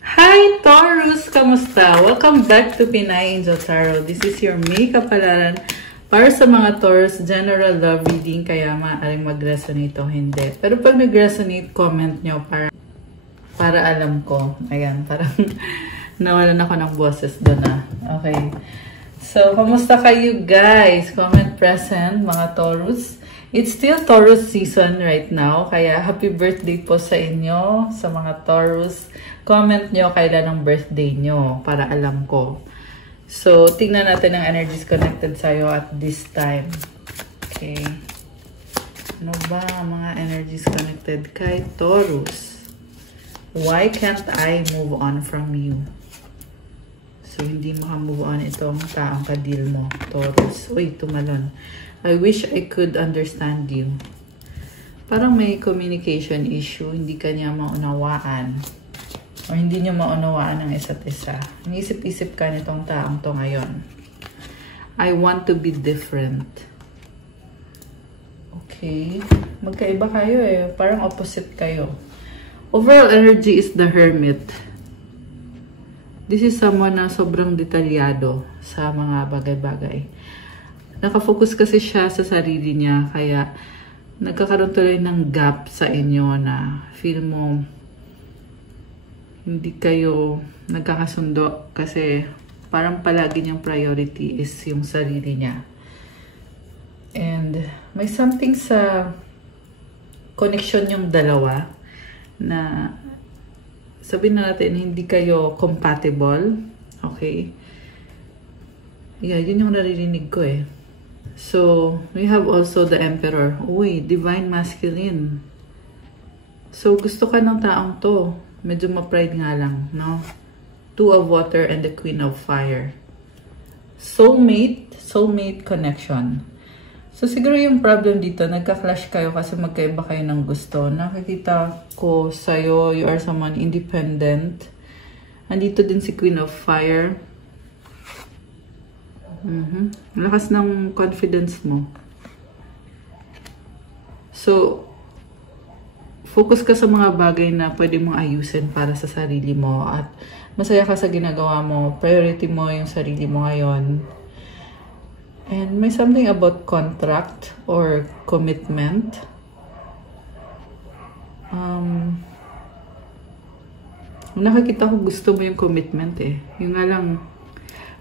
Hi Taurus! Kamusta? Welcome back to Pinay Angel Tarot. This is your May kapalaran para sa mga Taurus general love reading, kaya maaaring mag-resonate o hindi. Pero pag nag-resonate, comment nyo para alam ko. Ayan, parang nawalan ako ng boses doon na. Okay. So, kamusta kayo guys? Comment present, mga Taurus. It's still Taurus season right now, kaya happy birthday po sa inyo, sa mga Taurus. Comment nyo kailan ang birthday nyo para alam ko. So, tingnan natin ang energies connected sa'yo at this time. Okay. Ano ba ang mga energies connected kay Taurus? Why can't I move on from you? So, hindi maka-move on itong taong kadil mo, Taurus. Uy, tumalon. I wish I could understand you. Parang may communication issue, hindi ka niya maunawaan. O hindi niyo maunawaan ng isa't isa. Inisip-isip ka nitong taong to ngayon. I want to be different. Okay. Magkaiba kayo eh. Parang opposite kayo. Overall energy is the Hermit. This is someone na sobrang detalyado sa mga bagay-bagay. Nakafocus kasi siya sa sarili niya, kaya nagkakaroon tuloy ng gap sa inyo na feel mo hindi kayo nagkakasundo kasi parang palagi niyang priority is yung sarili niya. And may something sa connection yung dalawa na sabihin natin hindi kayo compatible. Okay? Yeah, yun yung naririnig ko eh. So, we have also the Emperor. Uy, Divine Masculine. So, gusto ka ng taong to. Medyo ma-pride nga lang, no? Two of Water and the Queen of Fire. Soulmate connection. So, siguro yung problem dito, nagka-clash kayo kasi magkaiba kayo ng gusto. Nakikita ko sa'yo, you are someone independent. Andito din si Queen of Fire. Lakas ng confidence mo. So, focus ka sa mga bagay na pwede mong ayusin para sa sarili mo at masaya ka sa ginagawa mo. Priority mo yung sarili mo ngayon. And may something about contract or commitment. Nakakita ko gusto mo yung commitment eh. Yung nga lang,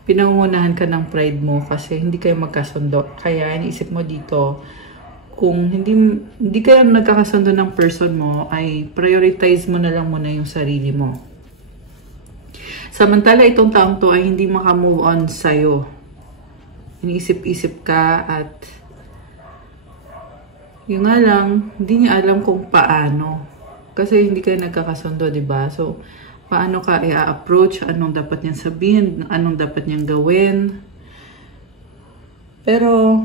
pinangunahan ka ng pride mo kasi hindi kayo magkasundo. Kaya iniisip mo dito, kung hindi kayo nagkakasundo ng person mo, ay prioritize mo na lang muna yung sarili mo. Samantala, itong taong to ay hindi makamove on sa'yo. Iniisip-isip ka at yung nga lang, hindi niya alam kung paano. Kasi hindi kayo nagkakasundo, diba? So, paano ka i-approach, anong dapat niyang sabihin, anong dapat niyang gawin. Pero,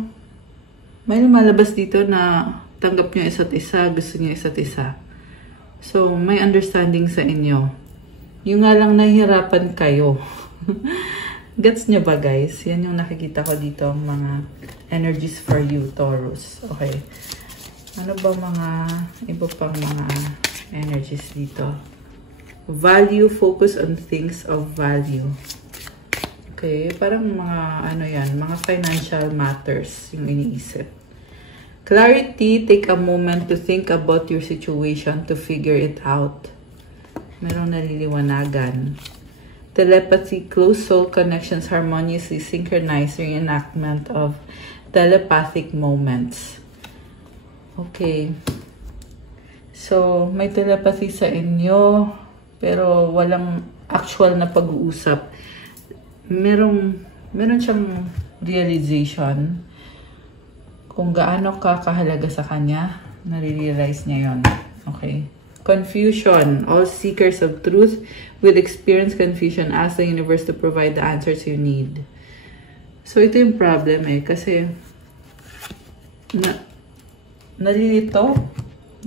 may lumalabas dito na tanggap niyo isa't isa, gusto niyo isa't isa. So, may understanding sa inyo. Yung nga lang nahihirapan kayo. Gets niyo ba guys? Yan yung nakikita ko dito, mga energies for you, Taurus. Okay. Ano ba mga iba pang mga energies dito? Value, focus on things of value. Okay, parang mga ano yan, mga financial matters yung iniisip. Clarity, take a moment to think about your situation to figure it out. Merong naliliwanagan. Telepathy, close soul connections harmoniously synchronize your enactment of telepathic moments. Okay. So, may telepathy sa inyo, pero walang actual na pag-uusap. Meron siyang realization kung gaano ka kahalaga sa kanya. Nare-realize niya yon. Okay. Confusion. All seekers of truth will experience confusion. Ask the universe to provide the answers you need. So, ito yung problem eh. Kasi, nalilito.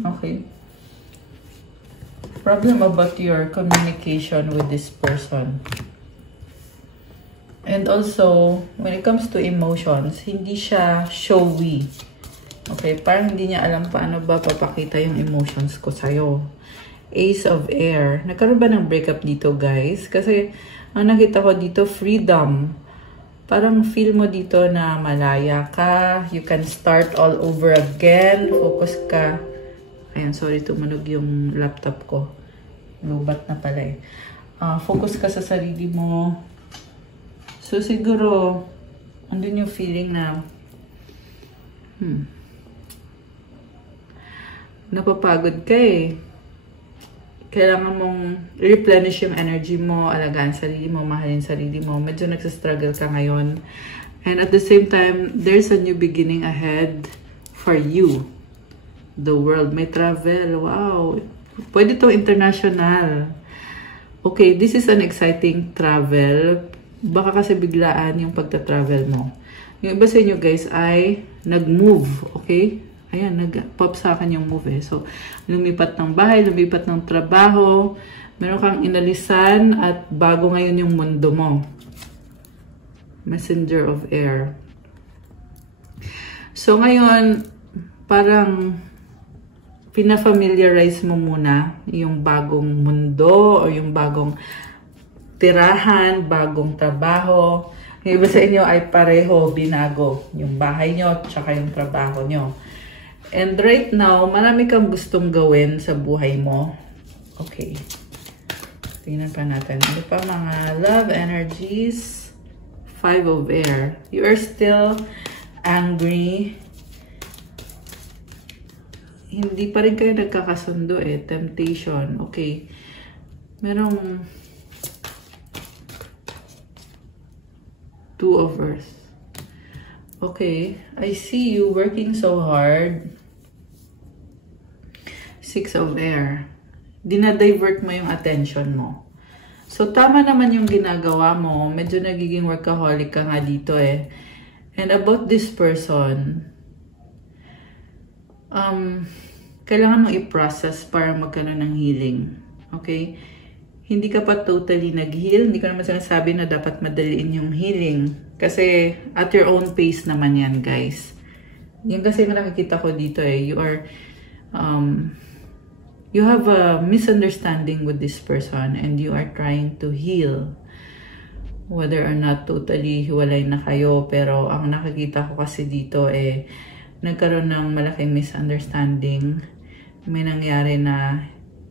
Okay. Problem about your communication with this person. And also, when it comes to emotions, hindi siya showy. Okay, parang hindi niya alam paano ba papakita yung emotions ko sa'yo. Ace of Air. Nagkaroon ba ng breakup dito, guys? Kasi, ang nakita ko dito, freedom. Parang feel mo dito na malaya ka. You can start all over again. Focus ka. Ayan, sorry, tumunog yung laptop ko. Lubat na pala eh. Focus ka sa sarili mo. So, siguro, andun yung feeling na napapagod ka eh. Kailangan mong replenish yung energy mo, alagaan sarili mo, mahalin sarili mo. Medyo nagsastruggle ka ngayon. And at the same time, there's a new beginning ahead for you. The world. May travel. Wow. Pwede to international. Okay, this is an exciting travel. Baka kasi biglaan yung pagta-travel mo. Yung iba sa inyo guys ay nag-move. Okay? Ayan, nag-pop sa akin yung move eh. So, lumipat ng bahay, lumipat ng trabaho, meron kang inalisan at bago ngayon yung mundo mo. Messenger of Air. So, ngayon, parang pina-familiarize mo muna yung bagong mundo o yung bagong tirahan, bagong trabaho. Yung iba sa inyo ay pareho, binago. Yung bahay nyo, tsaka yung trabaho nyo. And right now, marami kang gustong gawin sa buhay mo. Okay. Tingnan pa natin. Ano pa mga love energies? 5 of Air. You are still angry. Hindi pa rin kayo nagkakasundo eh. Temptation. Okay. Merong 2 of Earth. Okay. I see you working so hard. 6 of Air. Dinadivert mo yung attention mo. So, tama naman yung ginagawa mo. Medyo nagiging workaholic ka nga dito eh. And about this person, kailangan mong i-process para magkaroon ng healing. Okay? Hindi ka pa totally nag-heal. Hindi ko naman sinasabi na dapat madaliin yung healing. Kasi at your own pace naman yan, guys. Yan kasi yung nakikita ko dito eh. You have a misunderstanding with this person and you are trying to heal. Whether or not totally hiwalay na kayo. Pero ang nakikita ko kasi dito eh, nagkaroon ng malaking misunderstanding. May nangyari na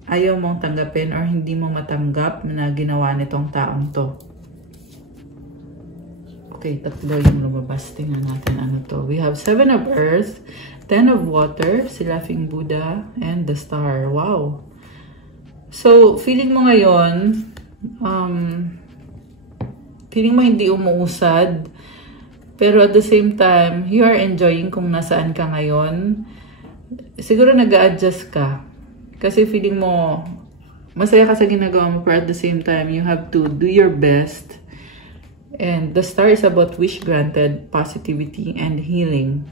ayaw mong tanggapin or hindi mo matanggap na ginawa nitong taong to. Okay, tatlo yung lumabas. Tingnan natin ano to. We have 7 of Earth, 10 of Water, si Laughing Buddha, and the Star. Wow! So, feeling mo ngayon, feeling mo hindi umuusad, pero at the same time, you are enjoying kung nasaan ka ngayon. Siguro nag-a-adjust ka. Kasi feeling mo, masaya ka sa ginagawa mo, pero at the same time, you have to do your best. And the Star is about wish granted, positivity, and healing.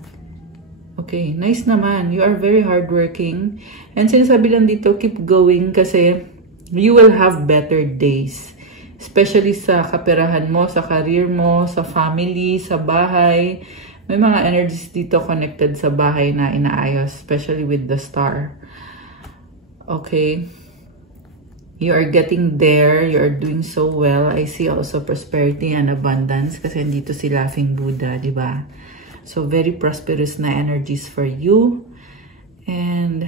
Okay, nice naman. You are very hardworking. And sinasabi lang dito, keep going kasi you will have better days. Especially sa kaperahan mo, sa career mo, sa family, sa bahay. May mga energies dito connected sa bahay na inaayos, especially with the Star. Okay. You are getting there. You are doing so well. I see also prosperity and abundance kasi nandito si Laughing Buddha, di ba? So, very prosperous na energies for you. And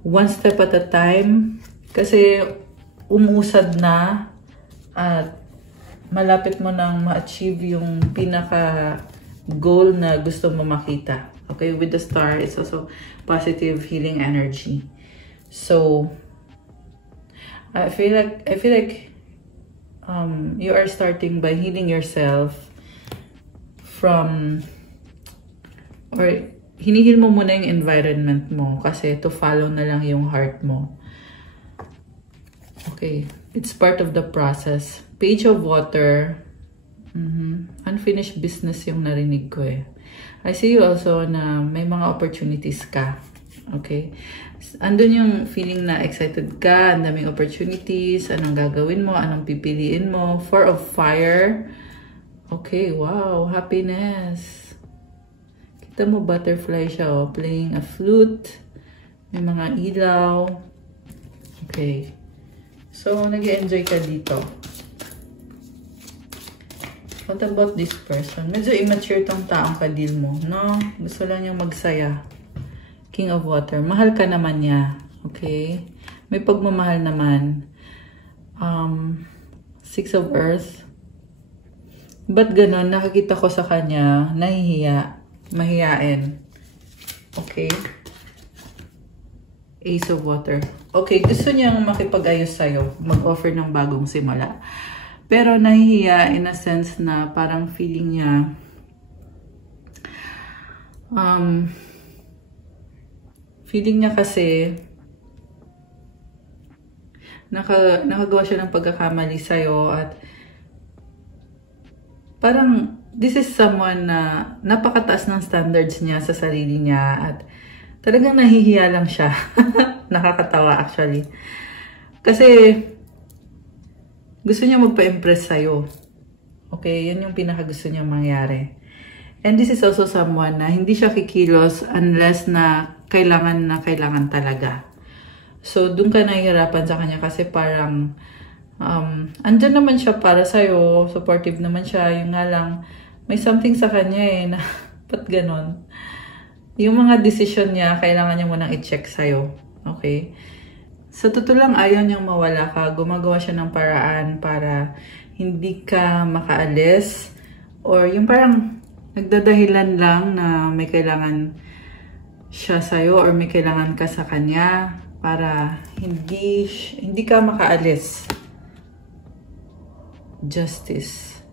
one step at a time. Kasi umusad na at malapit mo nang ma-achieve yung pinaka-goal na gusto mo makita. Okay, with the Star, it's also positive healing energy. So, I feel like you are starting by healing yourself from, or hinihil mo muna yung environment mo kasi to follow na lang yung heart mo. Okay, it's part of the process. Page of Water, unfinished business yung narinig ko eh. I see you also na may mga opportunities ka. Okay, andun yung feeling na excited ka, ang daming opportunities, anong gagawin mo, anong pipiliin mo. 4 of Fire. Okay, wow, happiness. Kita mo butterfly siya, oh, playing a flute. May mga ilaw. Okay. So, nag-enjoy ka dito. What about this person? Medyo immature tong taong kadil mo, no? Gusto lang niyang magsaya. King of Water. Mahal ka naman niya. Okay? May pagmamahal naman. Six of Earth. Ba't ganon? Nakakita ko sa kanya, nahihiya. Mahiyain. Okay? Ace of Water. Okay, gusto niyang makipag-ayos sa'yo. Mag-offer ng bagong simula. Pero nahihiya in a sense na parang feeling niya kasi nakagawa siya ng pagkakamali sa'yo at parang this is someone na napakataas ng standards niya sa sarili niya at talagang nahihiya lang siya. Nakakatawa actually. Kasi gusto niya magpa-impress sa'yo. Okay, yan yung pinakagusto niya mangyari. And this is also someone na hindi siya kikilos unless na kailangan talaga. So, dun ka nahihirapan sa kanya kasi parang andyan naman siya para sa'yo, supportive naman siya. Yung nga lang, may something sa kanya na ba't ganon? Yung mga decision niya, kailangan niya munang i-check sa'yo. Okay? Sa totoo lang, ayaw niyang mawala ka. Gumagawa siya ng paraan para hindi ka makaalis. Or yung parang nagdadahilan lang na may kailangan siya sa'yo or may kailangan ka sa kanya para hindi ka makaalis. Justice.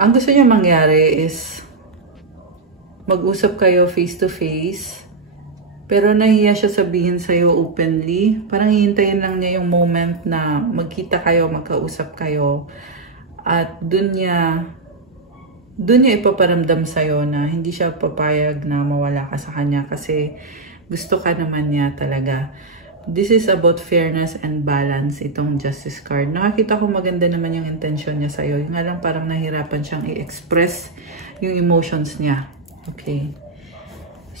Ang gusto niya mangyari is mag-usap kayo face to face. Pero nahiya siya sabihin sa'yo openly. Parang hihintayin lang niya yung moment na magkita kayo, magkausap kayo. At dun niya ipaparamdam sa'yo na hindi siya papayag na mawala ka sa kanya kasi gusto ka naman niya talaga. This is about fairness and balance, itong Justice card. Nakakita ko maganda naman yung intention niya sa'yo. Yung nga lang parang nahirapan siyang i-express yung emotions niya. Okay.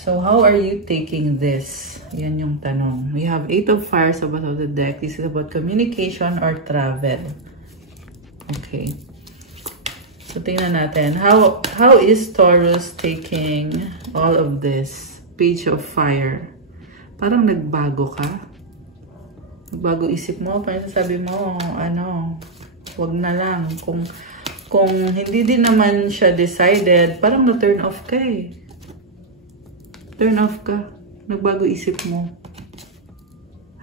So, how are you taking this? Yan yung tanong. We have 8 of Fire sa bottom of the deck. This is about communication or travel. Okay. So, tingnan natin. How is Taurus taking all of this? Page of Fire. Parang nagbago ka. Nagbago isip mo. Parang sabi mo, wag na lang. Kung hindi din naman siya decided, parang na-turn off ka eh. Turn off ka. Nagbago isip mo.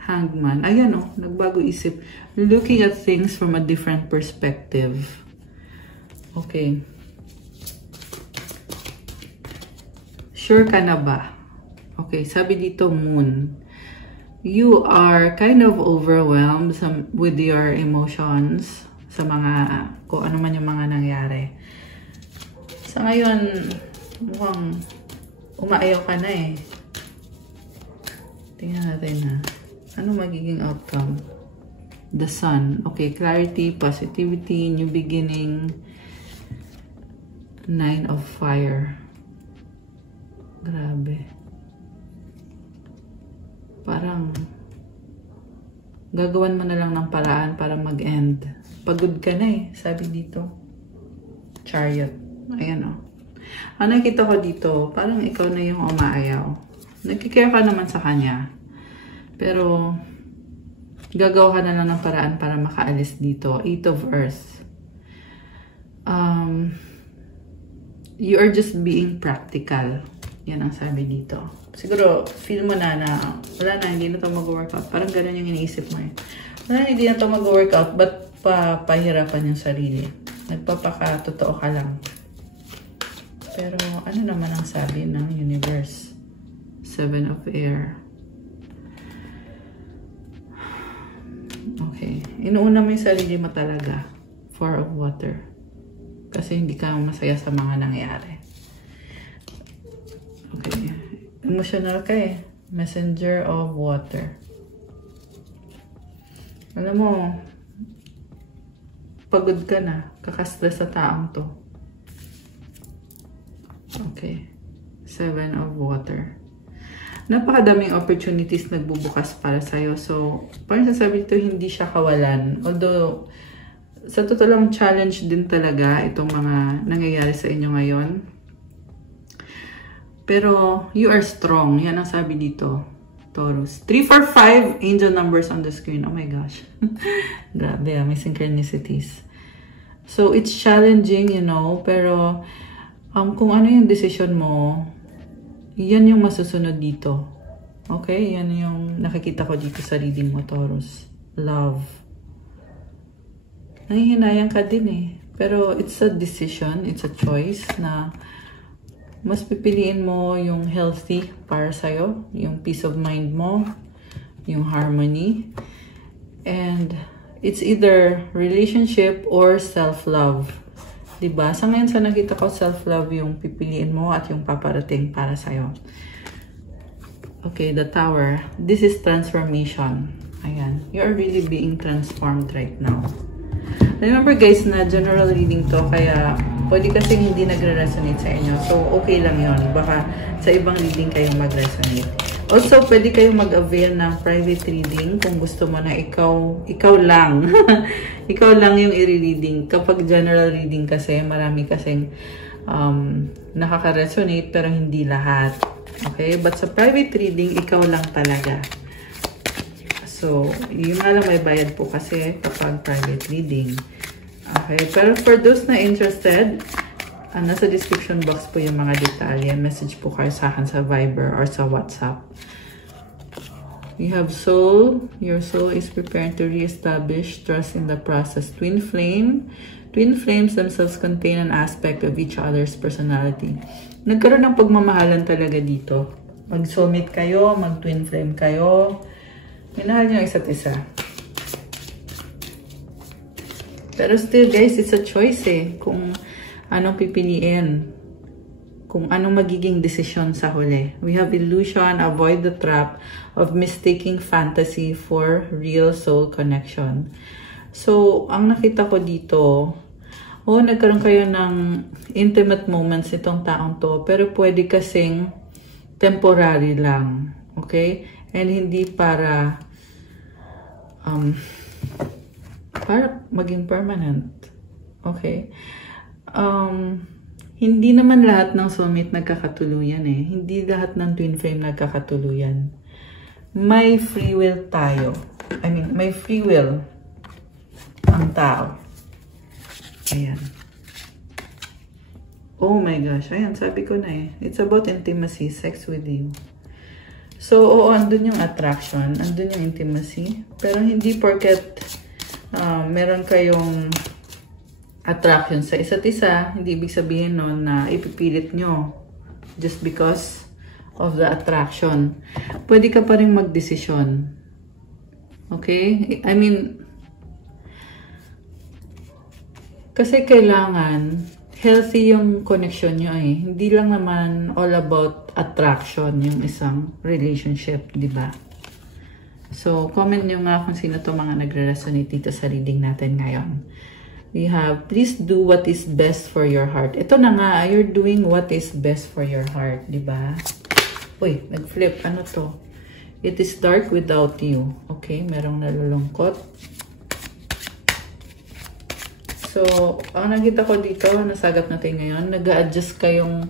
Hangman. Ayan nagbago isip. Looking at things from a different perspective. Okay. Sure ka na ba? Okay, sabi dito Moon. You are kind of overwhelmed with your emotions sa kung ano man yung mga nangyari. Sa ngayon, mukhang umaayaw ka na eh. Tingnan natin ano magiging outcome? The Sun. Okay, clarity, positivity, new beginning. 9 of Fire. Grabe. Parang gagawan mo na lang ng paraan para mag-end. Pagod ka na eh, sabi dito. Chariot. Ayan Ang nakita ko dito, parang ikaw na yung umaayaw. Nagkikare ka naman sa kanya. Pero, gagawa ka na lang ng paraan para makaalis dito. 8 of Earth. You are just being practical. Yan ang sabi dito. Siguro, feel mo na wala na, hindi na ito mag-workout. Parang gano'n yung iniisip mo eh. Wala na, hindi na ito mag-workout. Ba't pahirapan yung sarili? Nagpapakatotoo ka lang. Pero ano naman ang sabi ng universe? 7 of Air. Okay. Inuuna mo yung sarili mo talaga. 4 of Water. Kasi hindi ka masaya sa mga nangyari. Okay. Emotional ka eh. Messenger of Water. Alam mo, pagod ka na. Kakastress sa taong to. Okay. 7 of Water. napakadaming opportunities nagbubukas para sa'yo. So, parang sasabi dito, hindi siya kawalan. Although, sa totoo lang, challenge din talaga itong mga nangyayari sa inyo ngayon. Pero, you are strong. Yan ang sabi dito, Taurus. 3, 4, 5 angel numbers on the screen. Oh my gosh. Grabe, may synchronicities. So, it's challenging, you know, pero kung ano yung decision mo, yan yung masusunod dito. Okay? Yan yung nakikita ko dito sa reading mo, Taurus. Love. Nangihinayang ka din eh. Pero it's a decision, it's a choice na mas pipiliin mo yung healthy para sa'yo, yung peace of mind mo, yung harmony. And it's either relationship or self-love. Diba? Sa ngayon sa nakita ko, self-love yung pipiliin mo at yung paparating para sa'yo. Okay, the Tower. This is transformation. Ayan. You're really being transformed right now. Remember guys na general reading to, kaya pwede kasing hindi nagre-resonate sa inyo. So, okay lang yon. Baka sa ibang reading kayong mag-resonate. Also, pwede kayong mag-avail ng private reading kung gusto mo na ikaw lang. Ikaw lang yung i-reading. Kapag general reading kasi, marami kasing nakaka-resonate pero hindi lahat. Okay? But sa private reading, ikaw lang talaga. So, yun nga lang may bayad po kasi kapag private reading. Okay? Pero for those na interested, nasa description box po yung mga detalye. Message po kayo sa akin sa Viber or sa WhatsApp. You have soul. Your soul is preparing to reestablish trust in the process. Twin flame. Twin flames themselves contain an aspect of each other's personality. Nagkaroon ng pagmamahalan talaga dito. Mag-soulmate kayo, mag-twin flame kayo. Minahal nyo isa't isa. Pero still guys, it's a choice eh. Kung anong pipiliin. Kung anong magiging desisyon sa huli. We have illusion, avoid the trap of mistaking fantasy for real soul connection. So, ang nakita ko dito, nagkaroon kayo ng intimate moments itong taong to, pero pwede kasing temporary lang. Okay? And hindi para maging permanent. Okay? Hindi naman lahat ng soulmate nagkakatuluyan eh. Hindi lahat ng twin flame nagkakatuluyan. May free will tayo. May free will ang tao. Ayan. Oh my gosh. Ayan, sabi ko na eh. It's about intimacy, sex with you. So, andun yung attraction. Andun yung intimacy. Pero hindi porket meron kayong attraction sa isa't isa, hindi ibig sabihin nun na ipipilit nyo just because of the attraction. Pwede ka pa rin magdesisyon. Okay? Kasi kailangan healthy yung connection nyo eh. Hindi lang naman all about attraction yung isang relationship, di ba? So, comment nyo nga kung sino to mga nagre-resonate dito sa reading natin ngayon. We have, please do what is best for your heart. Ito na nga, you're doing what is best for your heart, di ba? Uy, nag-flip. Ano to? It is dark without you. Okay, merong nalulungkot. So, ang nakita ko dito, nasagap natin ngayon, nag-a-adjust kayong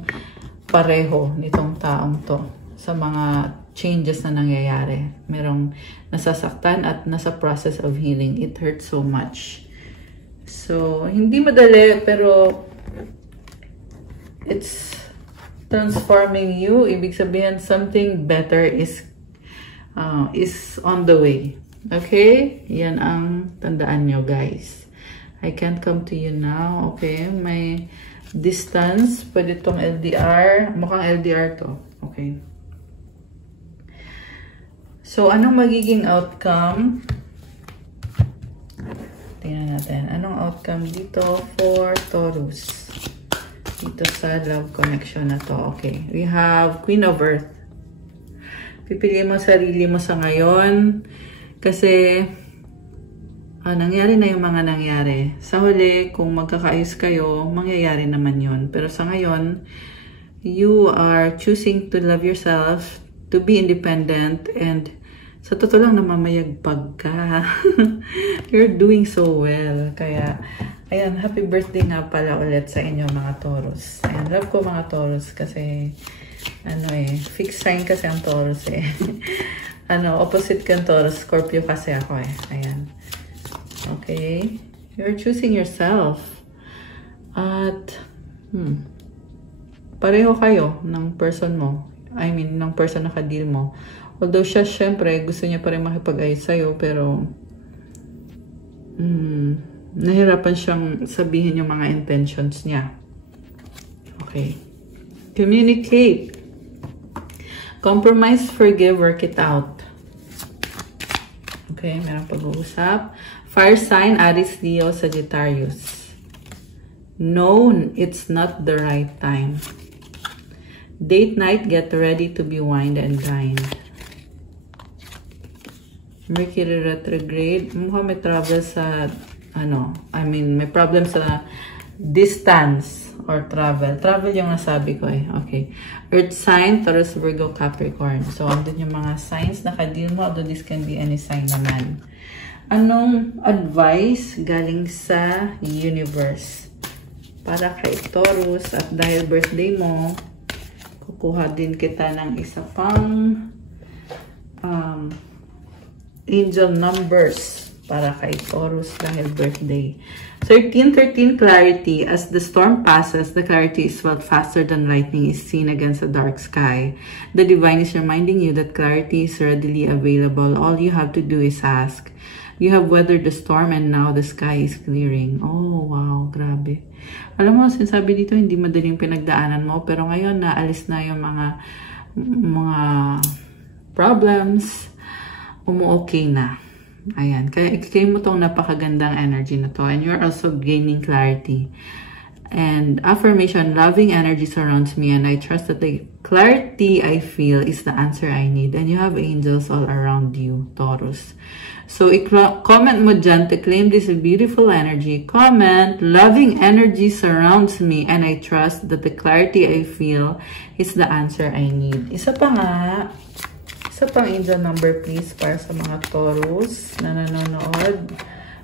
pareho nitong taong to sa mga changes na nangyayari. Merong nasasaktan at nasa process of healing. It hurts so much. So, hindi madali, pero it's transforming you. Ibig sabihin, something better is on the way. Okay? Yan ang tandaan nyo, guys. I can't come to you now. Okay? May distance. Pwede itong LDR. Mukhang LDR to. Okay. So, anong magiging outcome? Tingnan natin. Anong outcome dito for Taurus? Dito sa love connection na to. Okay. We have Queen of Earth. Pipiliin mo sarili mo sa ngayon. Kasi, nangyari na yung mga nangyari. Sa huli, kung magkakaayos kayo, mangyayari naman yun. Pero sa ngayon, you are choosing to love yourself, to be independent, and sa totoo lang namamayagpag ka. You're doing so well. Kaya, ayan, happy birthday nga pala ulit sa inyo mga Taurus. Ayan, love ko mga Taurus kasi, fixed sign kasi ang Taurus eh. Opposite kang Taurus, Scorpio kasi ako eh. Ayan. Okay? You're choosing yourself. At, pareho kayo ng person mo. I mean, ng person na ka-deal mo. Although siya, syempre, gusto niya pa rin makipag-ayos sa'yo, pero nahirapan siyang sabihin yung mga intentions niya. Okay. Communicate. Compromise, forgive, work it out. Okay, meron pag-uusap. Fire sign, Aries, Leo, Sagittarius. No, it's not the right time. Date night, get ready to be wined and dined. Mercury retrograde. Mukhang may travel sa, may problem sa distance or travel. Travel yung nasabi ko eh. Okay. Earth sign, Taurus, Virgo, Capricorn. So, andun yung mga signs na ka-deal mo. Although this can be any sign naman. Anong advice galing sa universe para kay Taurus? At dahil birthday mo, kukuha din kita ng isa pang angel numbers para kay Taurus dahil birthday. 13 clarity. As the storm passes, the clarity is felt faster than lightning is seen against a dark sky. The divine is reminding you that clarity is readily available. All you have to do is ask. You have weathered the storm and now the sky is clearing. Oh, wow. Grabe. Alam mo, sinasabi dito, hindi madaling pinagdaanan mo. Pero ngayon, naalis na yung mga problems. Umu-okay na. Ayan. Kaya i-claim mo tong napakagandang energy na to. And you're also gaining clarity. And affirmation, loving energy surrounds me and I trust that the clarity I feel is the answer I need. And you have angels all around you, Taurus. So, comment mo dyan to claim this beautiful energy. Comment, loving energy surrounds me and I trust that the clarity I feel is the answer I need. Isa pa nga. Isa pang angel number please para sa mga Taurus na nanonood.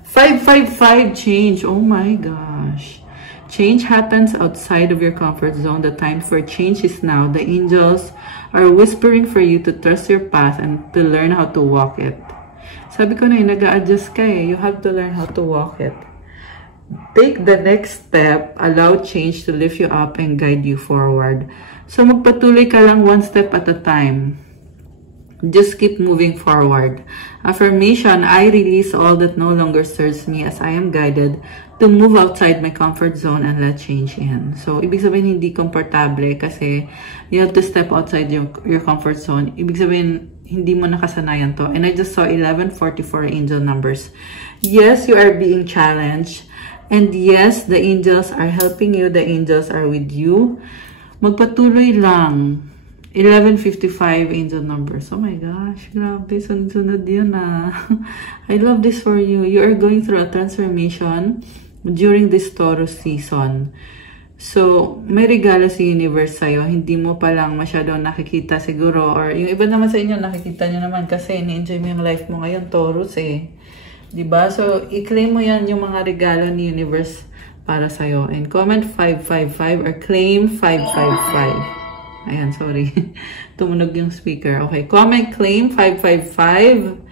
555 change. Oh my gosh. Change happens outside of your comfort zone. The time for change is now. The angels are whispering for you to trust your path and to learn how to walk it. Sabi ko na yun, nag-a-adjust ka eh. You have to learn how to walk it. Take the next step. Allow change to lift you up and guide you forward. So magpatuloy ka lang one step at a time. Just keep moving forward. Affirmation, I release all that no longer serves me as I am guided to move outside my comfort zone and let change in. So, ibig sabihin hindi komportable kasi you have to step outside your comfort zone. Ibig sabihin, hindi mo nakasanayan to. And I just saw 1144 angel numbers. Yes, you are being challenged. And yes, the angels are helping you. The angels are with you. Magpatuloy lang. 1155 angel numbers. Oh my gosh, grabe. Sunod-sunod yun ah. I love this for you. You are going through a transformation during this Taurus season. So, may regalo si universe sa'yo. Hindi mo pa lang masyadong nakikita siguro. Or yung iba naman sa inyo, nakikita nyo naman kasi ni-enjoy mo yung life mo ngayon, Taurus eh. Diba? So, i-claim mo yan yung mga regalo ni universe para sa'yo. And comment 555 or claim 555. Ayan, sorry. Tumunog yung speaker. Okay, comment, claim, 555.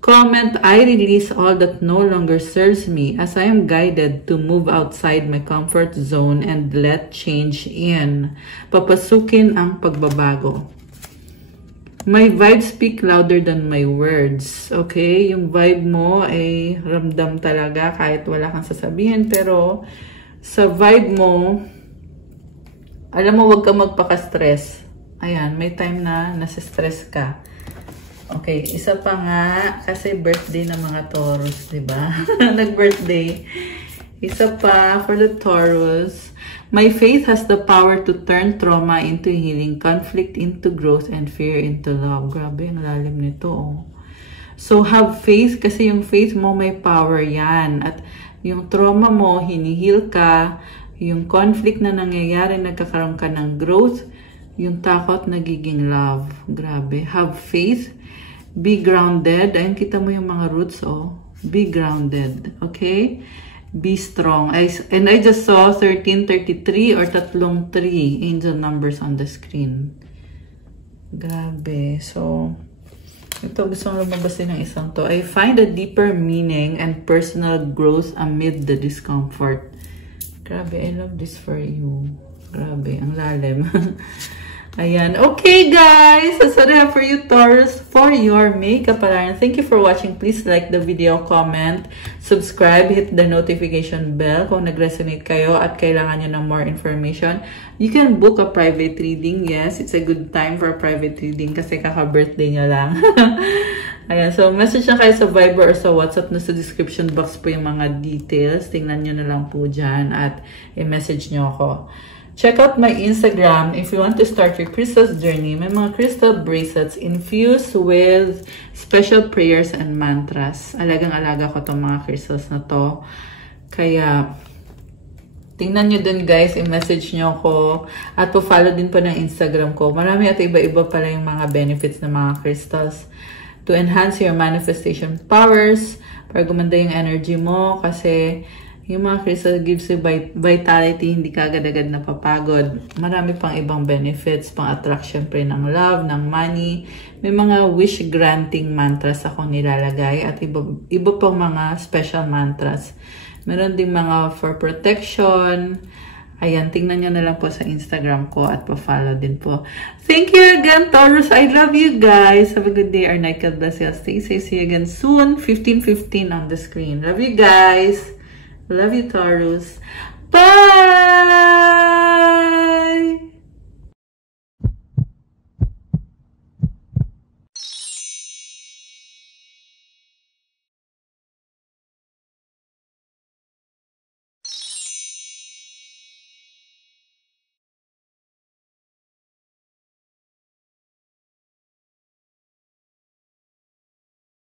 Comment, I release all that no longer serves me as I am guided to move outside my comfort zone and let change in. Papasukin ang pagbabago. My vibes speak louder than my words. Okay, yung vibe mo ay ramdam talaga kahit wala kang sasabihin. Pero sa vibe mo, alam mo, huwag kang magpaka-stress. Ayan, may time na nasa-stress ka. Okay, isa pa nga, kasi birthday ng mga Taurus, diba? Nag-birthday. Isa pa, for the Taurus, my faith has the power to turn trauma into healing, conflict into growth, and fear into love. Grabe, ang lalim nito, oh. So, have faith, kasi yung faith mo may power yan. At yung trauma mo, hinihil ka. Yung conflict na nangyayari, nagkakaroon ka ng growth, Yung takot nagiging love. Grabe. Have faith. Be grounded. Ayun, kita mo yung mga roots, oh. Be grounded. Okay? Be strong. And I just saw 1333 or 33 angel numbers on the screen. Grabe. So, ito gusto kong lumabas din ng isang to. I find a deeper meaning and personal growth amid the discomfort. Grabe. I love this for you. Grabe. Ang lalim. Ayan. Okay, guys. That's what I have for you, Taurus, for your makeup alarm. Thank you for watching. Please like the video, comment, subscribe, hit the notification bell kung nag-resonate kayo at kailangan nyo ng more information. You can book a private reading. Yes, it's a good time for a private reading kasi kaka-birthday nyo lang. Ayan. So, message na kayo sa Viber or sa WhatsApp. Nasa description box po yung mga details. Tingnan nyo na lang po dyan at i-message nyo ako. Check out my Instagram if you want to start your crystals journey. May mga crystal bracelets infused with special prayers and mantras. Alagang-alaga ko itong mga crystals na to. Kaya, tingnan nyo dun guys, i-message nyo ko. At po-follow din po ng Instagram ko. Marami at iba-iba pala yung mga benefits ng mga crystals. To enhance your manifestation powers. Para gumanda yung energy mo. Kasi, yung mga crystal gives you vitality, hindi ka agad-agad napapagod. Marami pang ibang benefits, pang attraction syempre ng love, ng money. May mga wish-granting mantras akong nilalagay at iba pang mga special mantras. Meron ding mga for protection. Ayan, tingnan nyo na lang po sa Instagram ko at pa-follow din po. Thank you again, Taurus. I love you guys. Have a good day or night. God bless you. Stay safe. See you again soon. 15:15 on the screen. Love you guys. Love you, Taurus. Bye!